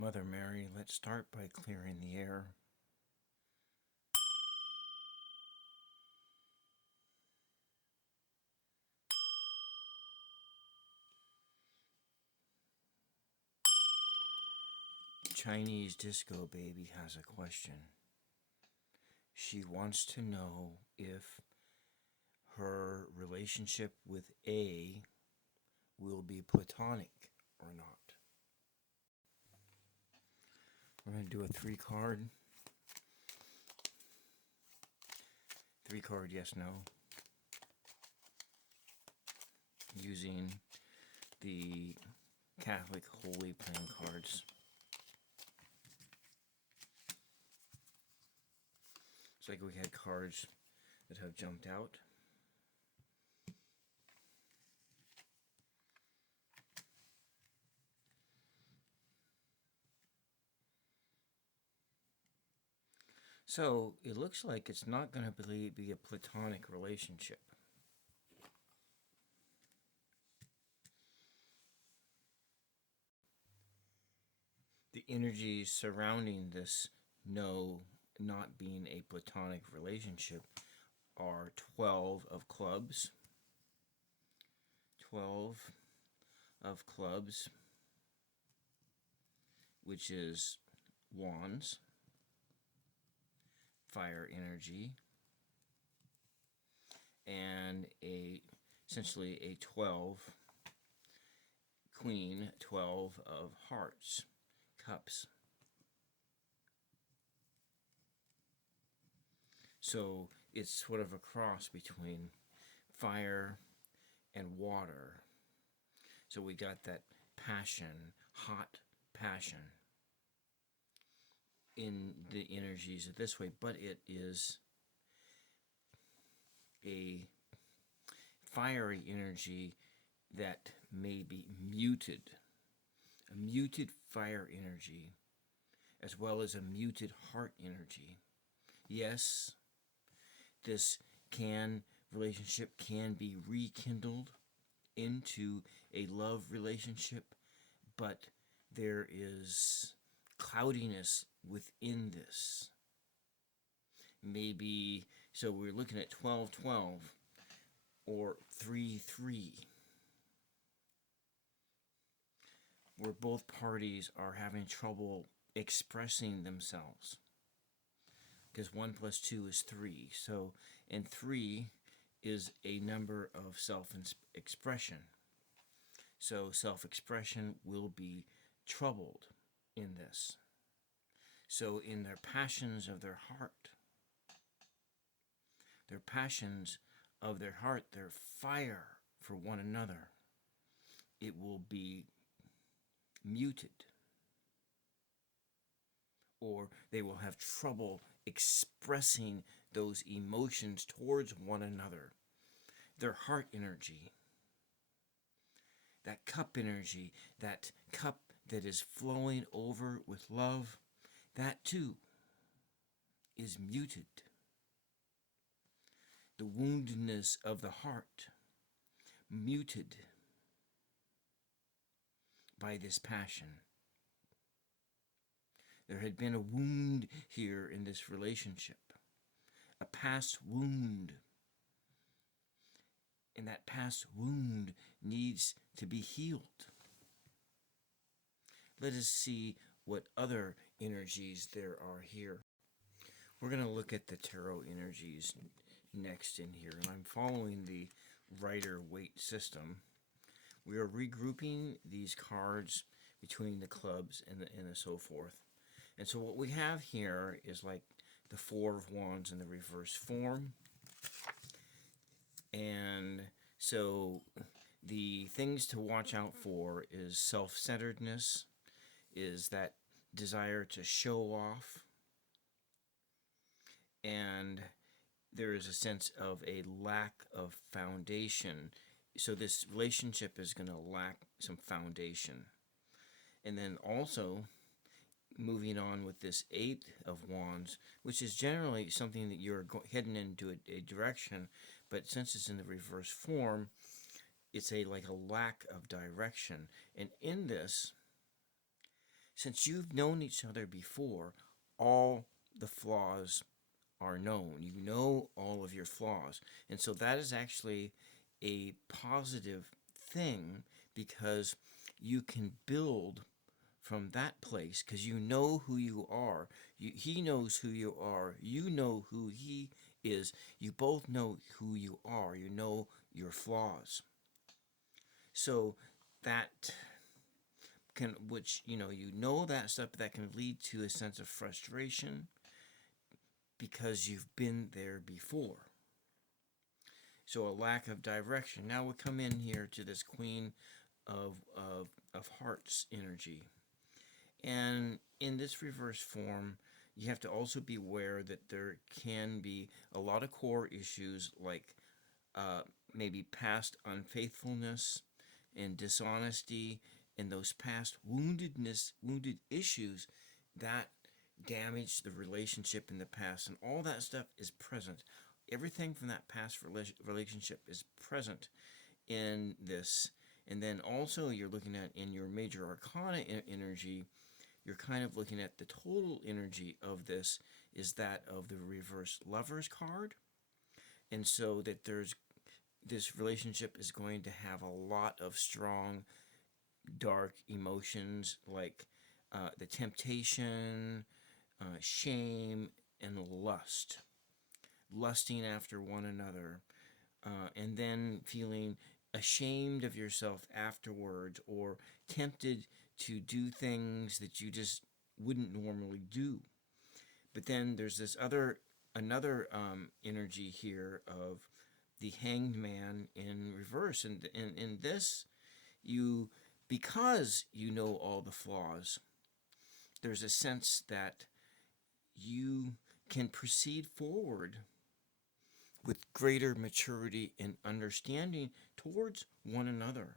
Mother Mary, let's start by clearing the air. Chinese Disco Baby has a question. She wants to know if her relationship with A will be platonic or not. We're going to do a 3-card. 3-card yes, no. Using the Catholic Holy Playing cards. It's like we had cards that have jumped out. So it looks like it's not going to be a platonic relationship. The energies surrounding this no not being a platonic relationship are 12 of clubs, 12 of clubs, which is wands, fire energy, and essentially a 12 queen, 12 of hearts, cups. So it's sort of a cross between fire and water. So we got that passion, hot passion in the energies of this way, but it is a fiery energy that may be muted, a muted fire energy, as well as a muted heart energy. Yes, this relationship can be rekindled into a love relationship, but there is cloudiness within this. Maybe, so we're looking at 12-12 or 3-3, where both parties are having trouble expressing themselves. Because 1 plus 2 is 3. So, and 3 is a number of self-expression. So self-expression will be troubled in this. So in their passions of their heart, their fire for one another, it will be muted. Or they will have trouble expressing those emotions towards one another. Their heart energy, that cup energy, that cup that is flowing over with love, that too is muted. The woundedness of the heart, muted by this passion. There had been a wound here in this relationship, a past wound. And that past wound needs to be healed. Let us see what other energies there are here. We're going to look at the tarot energies next in here, and I'm following the Rider-Waite system. We are regrouping these cards between the clubs and the so forth. And so what we have here is like the 4 of Wands in the reverse form. And so the things to watch out for is self-centeredness, is that desire to show off, and there is a sense of a lack of foundation. So this relationship is going to lack some foundation. And then also moving on with this 8 of Wands, which is generally something that you're heading into a direction, but since it's in the reverse form, it's like a lack of direction. And in this, since you've known each other before, all the flaws are known. You know all of your flaws. And so that is actually a positive thing because you can build from that place because you know who you are. He knows who you are. You know who he is. You both know who you are. You know your flaws. So that can, which, you know that stuff that can lead to a sense of frustration because you've been there before. So a lack of direction. Now we come in here to this Queen of Hearts energy. And in this reverse form, you have to also be aware that there can be a lot of core issues like maybe past unfaithfulness and dishonesty and those past wounded issues that damaged the relationship in the past. And all that stuff is present. Everything from that past relationship is present in this. And then also you're looking at in your major arcana energy, you're kind of looking at the total energy of this is that of the reverse lovers card. And so that this relationship is going to have a lot of strong dark emotions like the temptation, shame, and lust. Lusting after one another, and then feeling ashamed of yourself afterwards or tempted to do things that you just wouldn't normally do. But then there's another energy here of the Hanged Man in reverse. And in this, because you know all the flaws, there's a sense that you can proceed forward with greater maturity and understanding towards one another.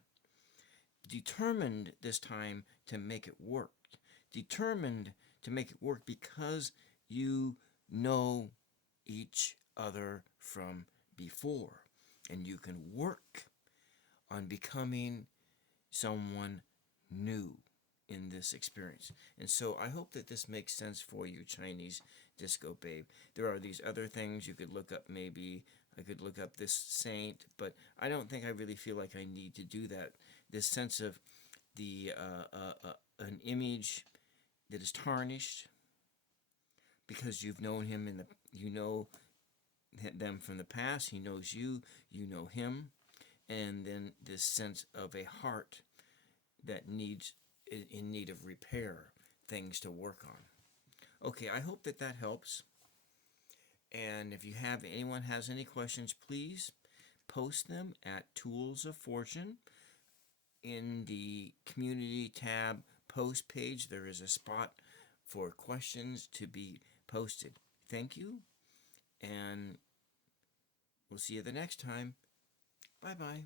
Determined this time to make it work. Determined to make it work because you know each other from before. And you can work on becoming someone new in this experience. And so I hope that this makes sense for you, Chinese Disco Babe. There are these other things you could look up. Maybe I could look up this saint, but I don't think I really feel like I need to do that. This sense of an image that is tarnished because you've known him you know them from the past. He knows you. You know him. And then this sense of a heart that needs in need of repair, things to work on. Okay, I hope that helps. And if anyone has any questions, please post them at Tools of Fortune. In the community tab post page, there is a spot for questions to be posted. Thank you, and we'll see you the next time. Bye-bye.